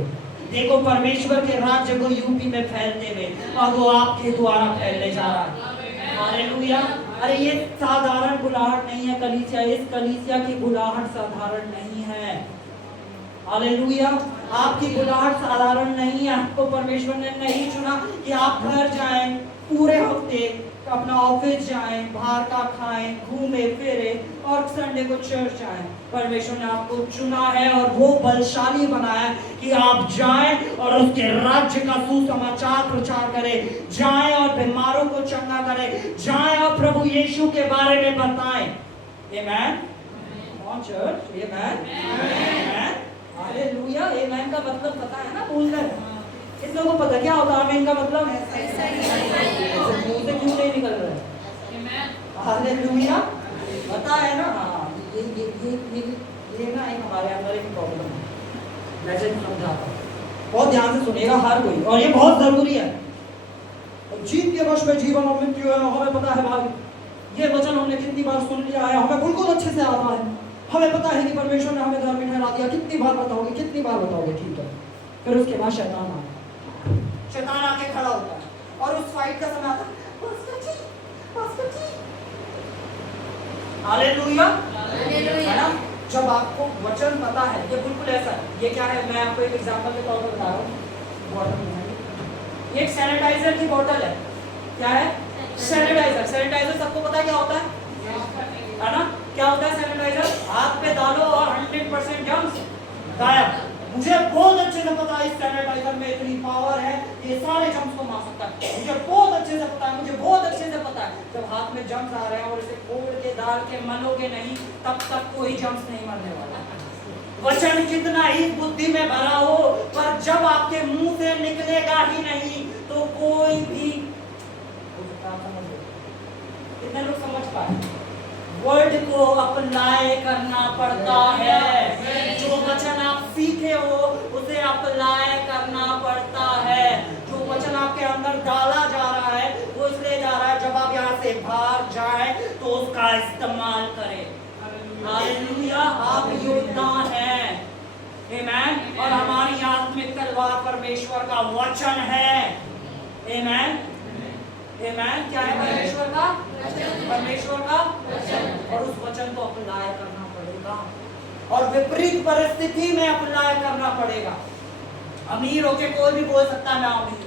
देखो परमेश्वर के राज्य को यूपी में फैलते हुए, और वो आपके द्वारा फैलने जा रहा है। हालेलुया। अरे ये साधारण बुलाहट नहीं है कलीसिया, इस कलीसिया की बुलाहट साधारण नहीं है। हालेलुया। आपकी बुलाहट साधारण नहीं है। आपको परमेश्वर ने नहीं चुना कि आप घर जाएं, पूरे हफ्ते अपना ऑफिस जाएं, बाहर का खाएं, घूमे फिरे और संडे को चर्च जाएं। परमेश्वर ने आपको चुना है और वो बलशाली बनाया कि आप जाएं और उसके राज्य का सुसमाचार प्रचार करें, जाएं और बीमारों को चंगा करें, जाएं और प्रभु यीशु के बारे में बताएं। Amen. On church. Amen. Amen. Hallelujah. Amen का मतलब पता है ना? बोलकर किस लोगों को पता क्या होता है आमीन का मतलब? मुंह से क्यों नहीं निकल रहा है? हालेलुया। पता है ना? हाँ, ये ना एक हमारे अंदर एक प्रॉब्लम है। मैं समझाता हूँ, बहुत ध्यान से सुनेगा हर कोई, और ये बहुत जरूरी है। जीत के वश में जीवन और मृत्यु है, हमें पता है भाई, ये वचन हमने कितनी बार सुन लिया है, हमें बिल्कुल अच्छे से आता है, हमें पता है कि परमेश्वर ने हमें धर्मी ठहरा दिया। कितनी बार बताओगे, कितनी बार बताओगे? ठीक है। फिर उसके बाद शैतान आके खड़ा होता है और उस फाइट का समय आता है, हालेलुया। है ना? जब आपको वचन पता है, ये बिल्कुल ऐसा है। ये क्या है, मैं आपको एक एग्जांपल के तौर पर बता रहा हूँ। बॉटल, ये एक सैनिटाइजर की बोतल है। क्या है? सैनिटाइजर। सैनिटाइजर सबको पता है क्या होता है ना? क्या होता है सैनिटाइजर? हाथ पे डालो और 100% जर्म्स गायब। मुझे बहुत अच्छे से पता है इस सैनिटाइजर में इतनी पावर है, ये सारे जर्म्स को मार सकता है। मुझे बहुत अच्छे से पता है, मुझे बहुत अच्छे से पता है। जब हाथ में जर्म्स आ रहे हैं और इसे खोल के डाल के मनोगे नहीं, तब तक कोई जर्म्स नहीं मरने वाला। वचन कितना ही बुद्धि में भरा हो, पर जब आप आपके मुंह से निकलेगा ही नहीं तो कोई भी, कितने लोग समझ पाए? वर्ड को अप्लाई करना पड़ता है। जो वचन आप सीखे हो उसे अप्लाई करना पड़ता है। जो वचन आपके अंदर डाला जा रहा है वो इसलिए जा रहा है जब आप यहाँ से बाहर जाए तो उसका इस्तेमाल करें। हालेलुया, आप योद्धा हैं। आमेन। और हमारी आत्मिक तलवार परमेश्वर का वचन है। आमेन। आमेन। क्या है? परमेश्वर का परमेश्वर का और उस वचन को अप्लाई करना पड़ेगा और विपरीत परिस्थिति में अप्लाई करना पड़ेगा। अमीर होके कोई भी बोल सकता है मैं अमीर,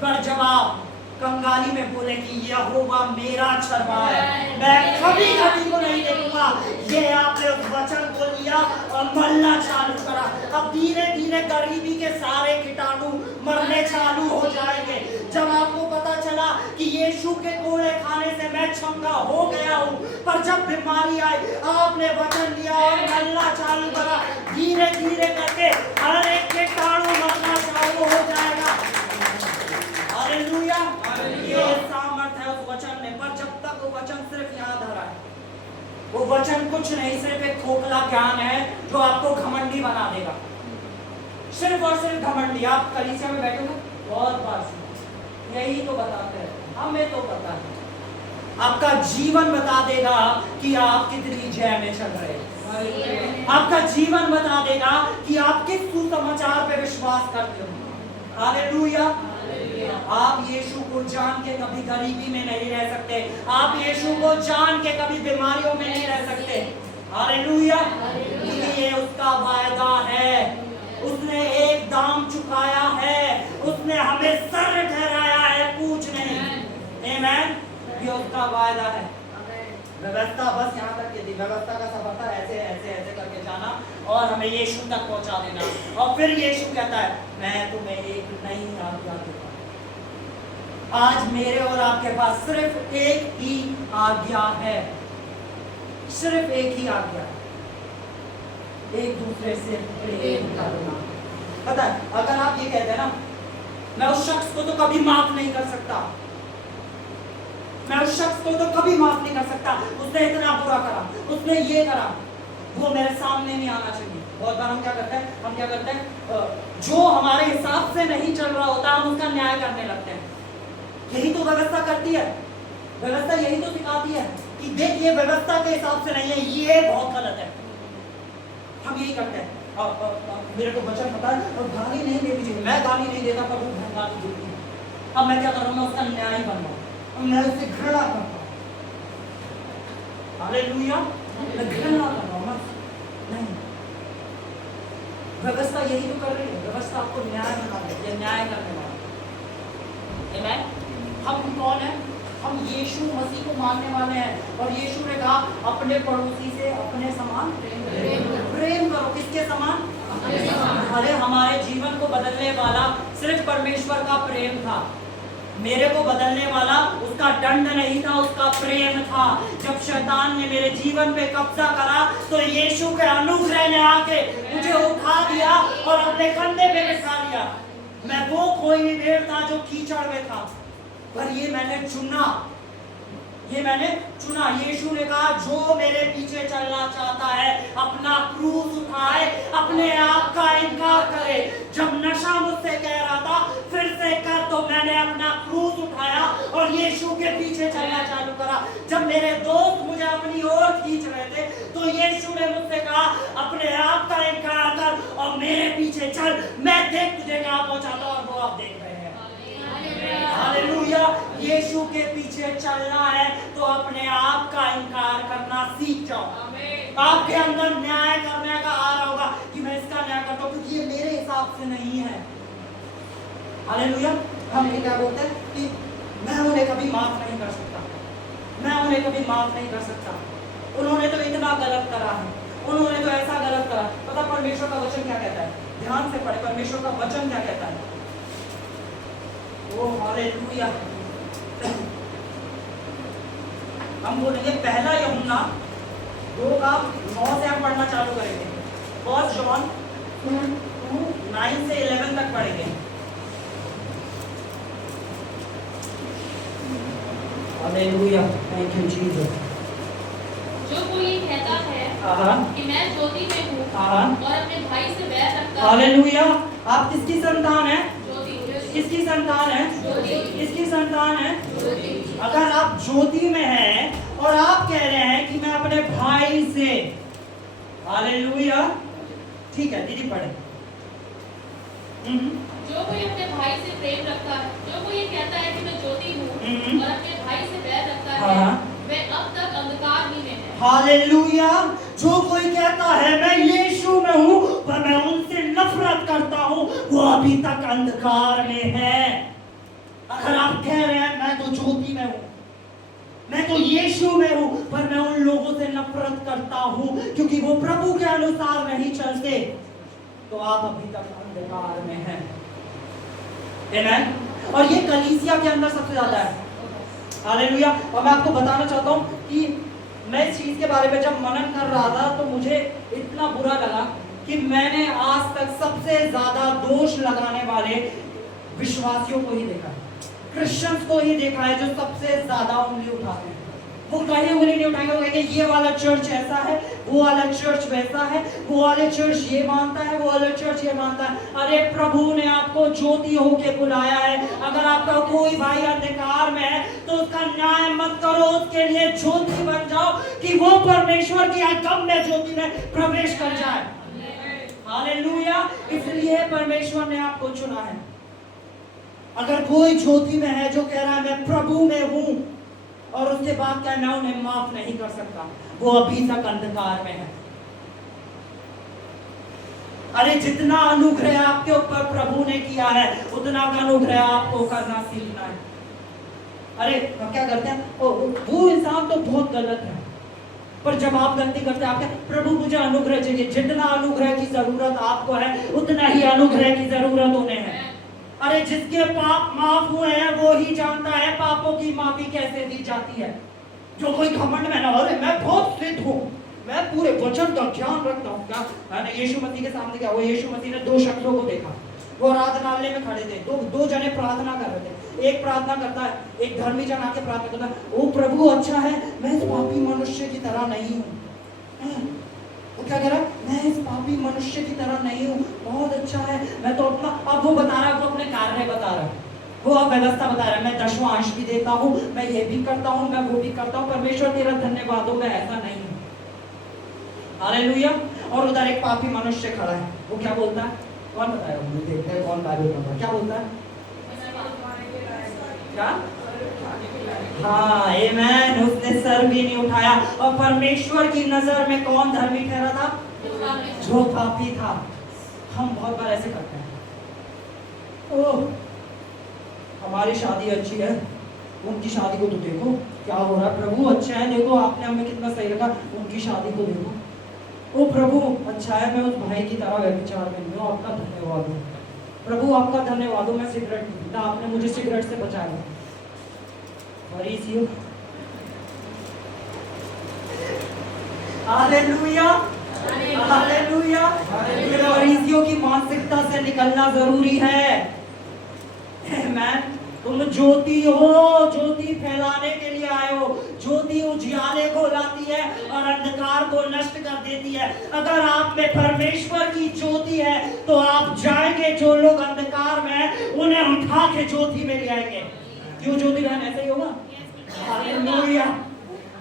पर जब आप कंगाली में बोले कि यहोवा मेरा चरवाहा है, मैं कभी कभी को नहीं देखूंगा, ये आपने उस वचन को लिया और मरना चालू करा। अब धीरे धीरे गरीबी के सारे कीटाणु मरने चालू हो जाएंगे। जब आपको पता चला कि यीशु के कोड़े खाने से मैं चंगा हो गया हूँ, पर जब बीमारी आई आपने वचन लिया और मरना चालू करा, धीरे धीरे करके हर एक कीटाणु मरना चालू हो जाएगा। हालेलुया, ये सामर्थ है उस वचन में। पर जब तक वो वचन सिर्फ याद आ रहा है, वो वचन कुछ नहीं, सिर्फ एक खोखला ज्ञान है जो आपको घमंडी बना देगा। सिर्फ और सिर्फ घमंडी। आप कलीसिया में बैठे हो बहुत बार सुना, यही तो बताते हैं, हमें तो पता है। आपका जीवन बता देगा कि आप कितनी जय में चल रहे हैं। आपका जीवन बता देगा कि आप किस सुसमाचार पे विश्वास करते हो। हालेलुया। आप यीशु को जान के कभी गरीबी में नहीं रह सकते। आप यीशु को जान के कभी बीमारियों में नहीं रह सकते। हालेलुया। ये उसका वायदा है। उसने एक दाम चुकाया है। उसने हमें सर ठहराया है, पूछ नहीं। आमीन। ये उसका वायदा है। व्यवस्था बस यहाँ तक की थी। व्यवस्था का सफर था ऐसे ऐसे ऐसे करके जाना और हमें यीशु तक पहुंचा देना। और फिर यीशु कहता है मैं तुम्हें एक नई आज्ञा देता हूं। आज मेरे और आपके पास सिर्फ एक ही आज्ञा है, सिर्फ एक ही आज्ञा है, एक दूसरे से प्रेम करना। पता है, अगर आप ये कहते हैं ना मैं उस शख्स को तो कभी माफ नहीं कर सकता, मैं उस शख्स को तो कभी माफ नहीं कर सकता, उसने इतना बुरा करा, उसने ये करा, वो मेरे सामने नहीं आना चाहिए। बहुत बार हम क्या करते हैं, जो हमारे हिसाब से नहीं चल रहा होता हम उसका न्याय करने लगते हैं। यही तो व्यवस्था करती है। व्यवस्था यही तो सिखाती है कि देख ये व्यवस्था के हिसाब से नहीं है, ये बहुत गलत है। हम यही करते हैं। मेरे को वचन पता है और गाली नहीं देनी चाहिए, मैं गाली नहीं देता पर वो गाली देती है। अब मैं क्या करूँ, मैं उसका न्याय बनवाऊँ, मैं उससे घृणा करता हूँ। हालेलुया, मैं घृणा कर रहा हूँ नहीं। व्यवस्था यही तो कर रही है, व्यवस्था आपको न्याय बना रही है, न्याय करने वाला। आमीन। हम कौन है? हम यीशु मसीह को मानने वाले हैं और यीशु ने कहा अपने पड़ोसी से अपने समान प्रेम करो। किसके समान? अरे हमारे जीवन को बदलने वाला सिर्फ परमेश्वर का प्रेम था। मेरे को बदलने वाला उसका दंड नहीं था, उसका प्रेम था। जब शैतान ने मेरे जीवन पे कब्जा करा तो यीशु के अनुग्रह ने आके मुझे उठा दिया और अपने कंधे पे बिठा लिया। मैं वो कोई भेड़ था जो कीचड़ में था, पर ये मैंने चुना, ये मैंने चुना। यीशु ने कहा जो मेरे पीछे चलना चाहता है अपना क्रूस उठाए, अपने आप का इनकार करे। जब नशा मुझसे कह रहा था फिर से कर, तो मैंने अपना क्रूस उठाया और यीशु के पीछे चलना चालू करा। जब मेरे दोस्त मुझे अपनी ओर खींच रहे थे तो यीशु ने मुझसे कहा अपने आप का इनकार कर और मेरे पीछे चल, मैं देख तुझे कहाँ पहुंचाता हूं। और वो आप देख रहे हैं। हालेलुया। यीशु के पीछे चलना है तो अपने आप का इनकार करना सीख जाओ। आपके अंदर न्याय करने का आ रहा होगा कि मैं इसका न्याय करता हूं क्योंकि ये मेरे हिसाब से नहीं है। हालेलुया। हम ये क्या बोलते हैं कि मैं उन्हें कभी माफ नहीं कर सकता, मैं उन्हें कभी माफ नहीं कर सकता, उन्होंने तो इतना गलत करा है, उन्होंने तो ऐसा गलत करा। पता परमेश्वर का वचन क्या कहता है? ध्यान से पढ़े, परमेश्वर का वचन क्या कहता है। ओ हालेलुया। हम बोलेंगे पहला यूहन्ना 2 का 9 से हम पढ़ना चालू करेंगे। 1 John 2:9 9 से 11 तक पढ़ेंगे। Hallelujah, thank you Jesus. जो कोई कहता है हाँ कि मैं ज्योति में हूँ हाँ। और अपने भाई से बैर रखता है, हालेलुया। आप किसकी संतान है? ज्योति किसकी संतान है? ज्योति किसकी संतान है? ज्योति। अगर आप ज्योति में हैं और आप कह रहे हैं कि मैं अपने भाई से, हालेलुया, ठीक है दीदी पढ़े। जो कोई अपने भाई से प्रेम रखता है, जो कोई ये कहता है कि मैं ज्योति हूँ और अपने भाई से बैर रखता है, हाँ। वह अब तक अंधकार ही में है। हालेलुया। जो कोई कहता है मैं यीशु में हूँ पर मैं उनसे नफरत करता हूँ, वो अभी तक अंधकार में है। अगर आप कह रहे हैं मैं तो ज्योति में हूँ, मैं तो यीशु में हूँ, पर मैं उन लोगों से नफरत करता हूँ क्योंकि वो प्रभु के अनुसार नहीं चलते, तो आप अभी तक अंधकार में हैं। आमेन। और ये कलीसिया के अंदर सबसे ज्यादा है। हालेलुया। और मैं आपको बताना चाहता हूँ कि मैं इस चीज के बारे में जब मनन कर रहा था तो मुझे इतना बुरा लगा कि मैंने आज तक सबसे ज्यादा दोष लगाने वाले विश्वासियों को ही देखा है, क्रिश्चियंस को ही देखा है, जो सबसे ज्यादा उंगली उठाते हैं। वो कहीं उंगली नहीं उठाएंगे, वो कहेंगे ये वाला चर्च ऐसा है, वो वाला चर्च वैसा है, वो वाले चर्च ये मानता है, वो वाला चर्च ये मानता है। अरे प्रभु ने आपको ज्योति होके बुलाया है। अगर आपका कोई भाई अंधकार में है तो उसका न्याय मत करो, उसके लिए ज्योति बन जाओ कि वो परमेश्वर की अगम्य ज्योति में प्रवेश कर जाए। हालेलुया। इसलिए परमेश्वर ने आपको चुना है। अगर कोई ज्योति में है जो कह रहा है मैं प्रभु में हूं और उसके बाद क्या मैं उन्हें माफ नहीं कर सकता, वो अभी तक अंधकार में है। अरे जितना अनुग्रह आपके ऊपर प्रभु ने किया है उतना का अनुग्रह आपको करना सीखना है। अरे हम क्या करते हैं, वो इंसान तो बहुत गलत है, पर जब आप गलती करते हैं आप क्या, प्रभु मुझे अनुग्रह चाहिए। जितना अनुग्रह की जरूरत आपको है उतना ही अनुग्रह की जरूरत उन्हें है। अरे जिसके पाप माफ हुए हैं वो ही जानता है पापों की माफी कैसे दी जाती है। जो कोई घमंड में ना, अरे मैं बहुत सिद्ध हूँ, मैं पूरे वचन का ज्ञान रखता हूँ, क्या है ना। यीशु मसीह के सामने क्या हुआ, यीशु मसीह ने दो शख्सों को देखा, वो आराधनालय में खड़े थे, दो जने प्रार्थना कर रहे थे। एक प्रार्थना करता है, एक धर्मी जन आके प्रार्थना करता है, ओ प्रभु अच्छा है मैं इस पापी मनुष्य की तरह नहीं हूँ। वो क्या कह रहा है, मैं इस पापी मनुष्य की तरह नहीं हूँ, बहुत अच्छा है मैं तो अपना। अब वो बता रहा है, वो अपने कार्य बता रहा है, वो अब व्यवस्था बता रहा है, मैं 10वां अंश भी देता हूँ, मैं ये भी करता हूँ, मैं वो भी करता हूँ, परमेश्वर तेरा धन्यवाद हो, मैं ऐसा नहीं हूँ। हालेलुया। और उधर एक पापी मनुष्य खड़ा है, वो क्या बोलता है, कौन बताएगा मुझे, देखते हैं कौन बाइबल पढ़ता है, क्या बोलता है, क्या, हाँ आमेन, उसने सर भी नहीं उठाया। और परमेश्वर की नजर में कौन धर्मी ठहरा था, जो पापी था। हम बहुत बार ऐसे करते हैं, ओह हमारी शादी अच्छी है, उनकी शादी को तो देखो क्या हो रहा है, प्रभु अच्छा है देखो आपने हमें कितना सही रखा, उनकी शादी को देखो, ओ प्रभु अच्छा है मैं उस भाई की तरह व्यभिचार में हूँ, आपका धन्यवाद हो प्रभु, आपका धन्यवाद हो, मैं सिगरेट नहीं पीता, आपने मुझे सिगरेट से बचाया। फरीसियों, हालेलुया हालेलुया। फरीसियों की मानसिकता से निकलना जरूरी है। आमेन। तुम ज्योति हो, ज्योति फैलाने के लिए आए हो। ज्योति उजियाले को लाती है और अंधकार को नष्ट कर देती है। अगर आप में परमेश्वर की ज्योति है तो आप जाएंगे, जो लोग अंधकार में हैं उन्हें उठा के ज्योति में ले आएंगे। क्यों ज्योति बहन, ऐसा ही होगा। Hallelujah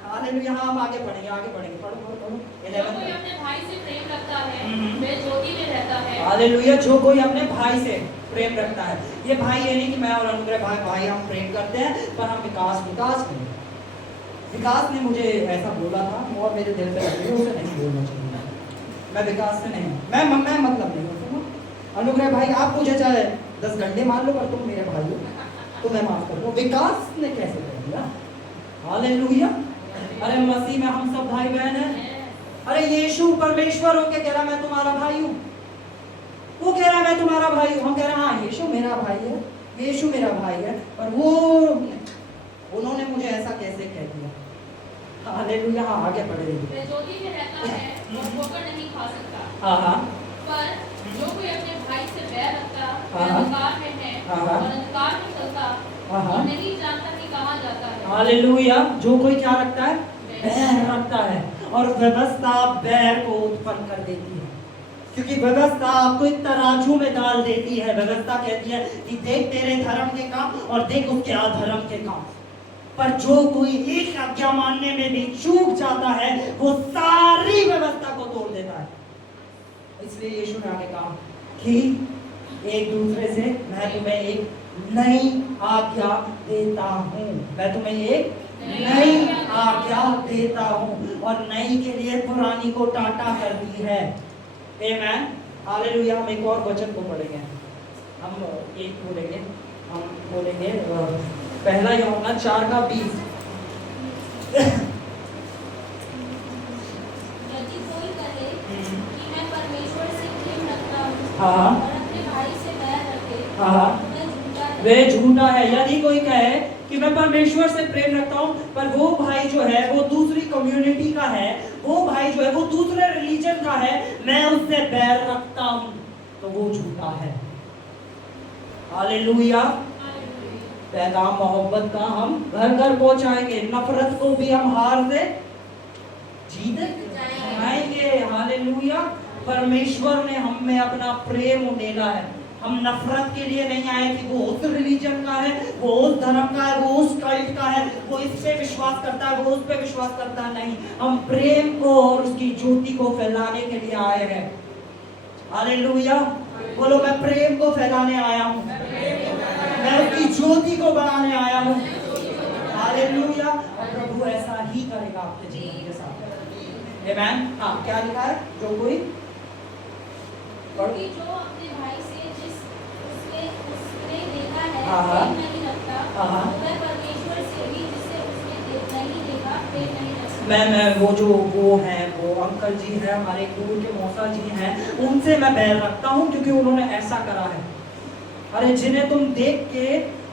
hallelujah. हम आगे बढ़ेंगे, आगे बढ़ेंगे, पढ़ो पढ़ो पढ़ो। जो कोई अपने भाई से प्रेम रखता है वह ज्योति में रहता है। हालेलुया। जो कोई अपने भाई से प्रेम रखता है, ये भाई ये नहीं कि मैं और अनुग्रह भाई हम प्रेम करते हैं, पर हम विकास ने मुझे ऐसा बोला था और मेरे दिल पे लगे, उसे नहीं बोलना चाहिए। मैं विकास से नहीं, मैं मतलब नहीं होता। अनुग्रह भाई आप मुझे चाहे 10 घंटे मान लो, पर तुम मेरे भाई हो तो मैं माफ कर दूं। विकास ने कैसे कर दिया। हालेलुया। अरे मसीह में हम सब भाई बहन हैं। अरे यीशु परमेश्वर होके कह रहा मैं तुम्हारा भाई हूँ, वो कह रहा मैं तुम्हारा भाई हूँ, हम कह रहे हैं हाँ यीशु मेरा भाई है, यीशु मेरा भाई है, पर वो उन्होंने मुझे ऐसा कैसे कह दिया। हालेलुया। हाँ आगे बढ़े। वह ज्योति में रहता है और ठोकर नहीं खा सकता। हाँ हाँ। पर जो कोई अपने भाई से बैर रखता हाँ। अंधकार में है हाँ। और अंधकार में चलता हाँ। और नहीं जानता कि कहाँ जाता है। हालेलुया। जो कोई क्या रखता है? बैर रखता है। और व्यवस्था बैर को उत्पन्न कर देती है, क्योंकि व्यवस्था आपको एक तराजू में डाल देती है। व्यवस्था कहती है कि देख तेरे धर्म के काम और देख उसके अधर्म के काम। पर जो कोई एक आज्ञा मानने में भी चूक जाता है, वो सारी व्यवस्था को तोड़ देता है। इसलिए यीशु ने आगे कहा कि एक दूसरे से मैं तुम्हें एक नई आज्ञा देता हूँ। मैं तुम्हें एक नई आज्ञा देता हूँ, और नई के लिए पुरानी को टाटा कर दी है। आमेन, हालेलुया। हम एक और वचन को पढ़ेंगे। हम एक बोलेंगे, हम बोलेंगे पहला यूहन्ना 4:20। यदि कोई कहे कि मैं परमेश्वर से प्रेम रखता हूँ हाँ। और अपने भाई से बैर रखे हाँ। तो वह झूठा है। वे झूठा है। यदि कोई कहे कि मैं परमेश्वर से प्रेम रखता हूँ, पर वो भाई जो है वो दूसरी कम्युनिटी का है, वो भाई जो है वो दूसरे रिलीजन का है, मैं उससे बैर रखता हूँ, तो वो झूठा है। हालेलुया। पैगाम मोहब्बत का हम घर घर पहुंचाएंगे। नफरत को भी हम हार से जीत जाएंगे। हालेलुया। परमेश्वर ने हम में अपना प्रेम उंडेला है। हम नफरत के लिए नहीं आए कि वो उस रिलीजन का है, वो उस धर्म का है, वो उस कल्ट का है, वो इस पे विश्वास करता है, वो उस पे विश्वास करता है। नहीं, हम प्रेम को और उसकी ज्योति को फैलाने के लिए आए हैं। हालेलुया। बोलो, मैं प्रेम को फैलाने आया हूँ, मैं उसकी ज्योति को बढ़ाने आया हूँ। हालेलुया। और प्रभु ऐसा ही करेगा आपके जीवन के साथ। आमेन। हाँ, क्या लिखा है? जो कोई क्योंकि जो अपने भाई से जिस उसने देखा है हाँ। प्रेम नहीं रखता, हाँ। वह परमेश्वर से भी जिसे उसने नहीं देखा प्रेम नहीं रख सकता। मैं वो हैं, वो अंकल जी हैं, हमारे दूर के मौसा जी हैं, उनसे मैं बैर रखता हूँ, क्योंकि उन्होंने ऐसा करा है। अरे जिन्हें तुम देख के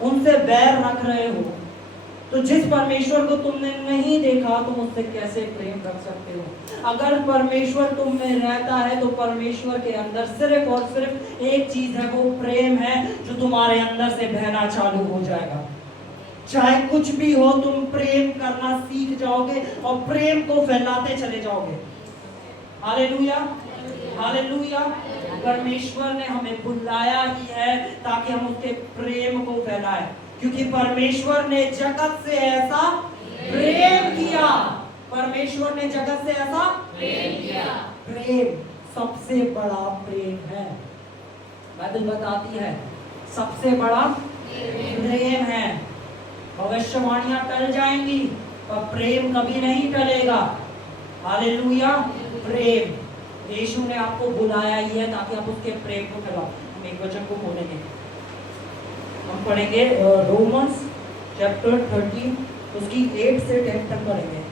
उनसे बैर रख रहे हो, तो जिस परमेश्वर को तुमने नहीं देखा तुम उससे कैसे प्रेम रख सकते हो? अगर परमेश्वर तुम में रहता है तो परमेश्वर के अंदर सिर्फ और सिर्फ एक चीज है, वो प्रेम है, जो तुम्हारे अंदर से बहना चालू हो जाएगा। चाहे कुछ भी हो, तुम प्रेम करना सीख जाओगे और प्रेम को फैलाते चले जाओगे। Hallelujah, hallelujah. परमेश्वर ने हमें बुलाया ही है ताकि हम उसके प्रेम को फैलाएं, क्योंकि परमेश्वर ने जगत से ऐसा प्रेम किया। परमेश्वर ने जगत से ऐसा प्रेम किया। प्रेम सबसे बड़ा प्रेम है। बाइबल बताती है सबसे बड़ा प्रेम है। भविष्यवाणियां टल जाएंगी पर प्रेम कभी नहीं टलेगा। हालेलुया। प्रेम, यीशु ने आपको बुलाया ही है ताकि आप उसके प्रेम को फैलाओ। हम एक वचन को बोलेंगे, हम पढ़ेंगे रोमन्स चैप्टर 30 उसकी 8 से 10 तक पढ़ेंगे।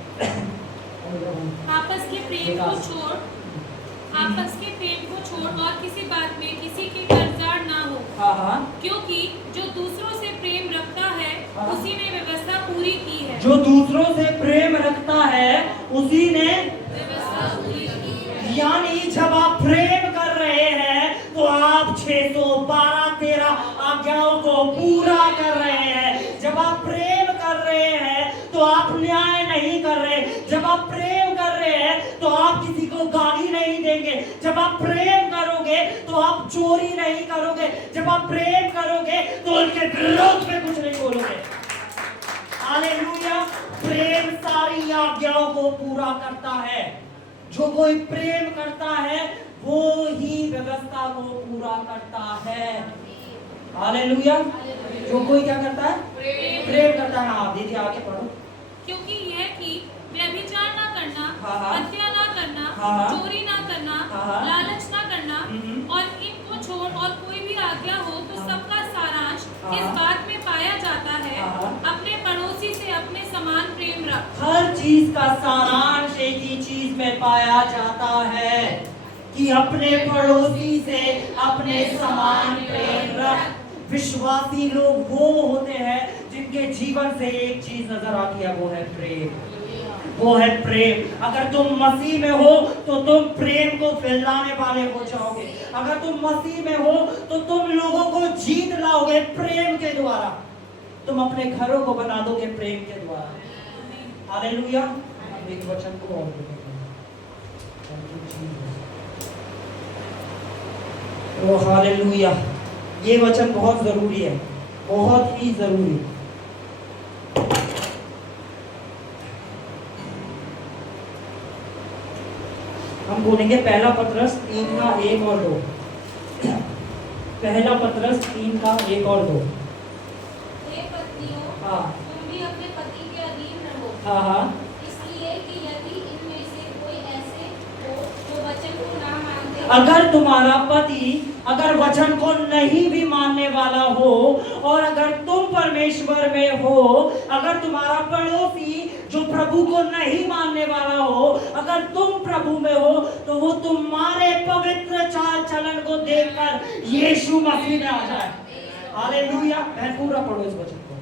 आपस के प्रेम को छोड़ और किसी बात में किसी के कर्जदार ना हो। हाँ। क्योंकि जो दूसरों से प्रेम रखता है हाँ। उसी ने व्यवस्था पूरी की है। जो दूसरों से प्रेम रखता है उसी ने, व्यवस्था पूरी की है। यानी जब आप प्रेम कर रहे हैं तो आप 612-13 आज्ञाओं को पूरा कर रहे हैं। जब आप प्रेम कर रहे हैं तो आप न्याय नहीं कर रहे। जब आप प्रेम कर रहे हैं तो आप किसी को गाली नहीं देंगे। जब आप प्रेम करोगे तो आप चोरी नहीं करोगे। जब आप प्रेम करोगे तो उनके विरोध में कुछ नहीं बोलोगे। हालेलुया। प्रेम सारी आज्ञाओं को पूरा करता है। जो कोई प्रेम करता है वो ही व्यवस्था को पूरा करता है। हालेलुया। जो कोई क्या करता है? प्रेम करता है। हाँ दीदी आगे पढ़ो। क्योंकि यह कि व्यभिचार ना करना, हाँ। हत्या ना करना, हाँ। चोरी ना करना, हाँ। लालच ना करना, हम्म। और इनको छोड़ और कोई भी आज्ञा हो तो हाँ। सबका सारांश हाँ। इस बात में पाया जाता है, हाँ। अपने पड़ोसी से अपने समान प्रेम रख। हर चीज का सारांश एक ही चीज में पाया जाता है कि अपने पड़ोसी से अपने समान प्रेम रख। विश्वासी लोग वो होते हैं जिनके जीवन से एक चीज नजर आती है, वो है प्रेम। वो है प्रेम। अगर तुम मसीह में हो तो तुम प्रेम को फैलाने वाले हो जाओगे। अगर तुम मसीह में हो तो तुम लोगों को जीत लाओगे प्रेम के द्वारा। तुम अपने घरों को बना दोगे प्रेम के द्वारा। हालेलुया। हम एक वचन को और देखेंगे। ओ हालेलुया। ये वचन बहुत जरूरी है, बहुत ही जरूरी। हम बोलेंगे पहला पतरस 3 का 1 और 2। पहला पतरस 3 का 1 और 2। हे पत्नियों, हाँ तुम भी अपने पति के अधीन रहो, हाँ हाँ इसलिए कि यदि इनमें से कोई ऐसे हो जो वचन को ना मानते अगर तुम्हारा पति अगर वचन को नहीं भी मानने वाला हो, और अगर तुम परमेश्वर में हो, अगर तुम्हारा पड़ोसी जो प्रभु को नहीं मानने वाला हो, अगर तुम प्रभु में हो, तो वो तुम्हारे पवित्र चाल चलन को देखकर यीशु मसीह में आ जाए। हालेलुया। मैं पूरा पढ़ो इस वचन को।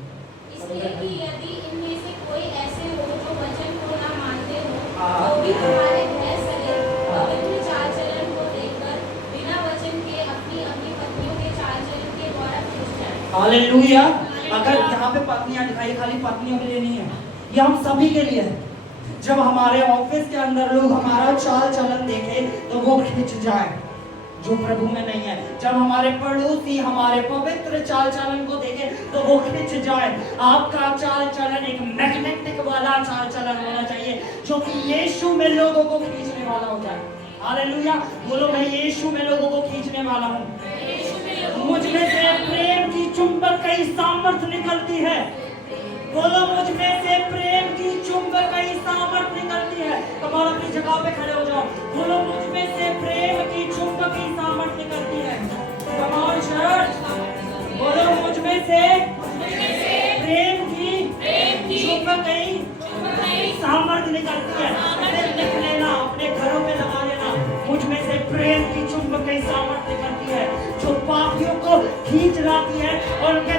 इसलिए कि यदि इनमें से कोई ऐसे हो जो वचन को ना मानते हो, हाँ। तो भी हमारे भय सहित पवित्र चाल चलन को देखकर बिना वचन के अपनी अपनी पत्नियों के चाल चलन के द्वारा खींच जाए। हालेलुया। अगर यहाँ पे पत्नियां दिखाई, खाली पत्नियों के लिए नहीं है, ये हम सभी के लिए है। जब हमारे ऑफिस के अंदर लोग हमारा चाल चलन देखे तो वो खिंच जाए जो प्रभु में नहीं है। जब हमारे पड़ोसी हमारे पवित्र चाल चलन को देखे तो वो खिंच जाए। आपका चाल चलन एक मैग्नेटिक वाला चाल चलन होना चाहिए, जो कि यीशु में लोगों को खींचने वाला हो जाए। हालेलुया। बोलो, मैं यीशु में लोगों को खींचने वाला हूँ। मुझ में से प्रेम की चुंबक कई सामर्थ्य निकलती है। बोलो, मुझ में से प्रेम की चुंबक कई सामर्थ्य निकलती है। कमाल, अपनी जगह पे खड़े हो जाओ। बोलो, मुझ में से प्रेम की चुंबक की सामर्थ्य निकलती है। कमाल चर्च। बोलो, मुझ में से प्रेम की चुंबक कई सामर्थ्य निकलती है। इसे लिख लेना, अपने घरों में लगा लेना। मुझ में से प्रेम की चुंबक कई सामर्थ्य निकलती है, जो पापियों को खींच लाती है और उनके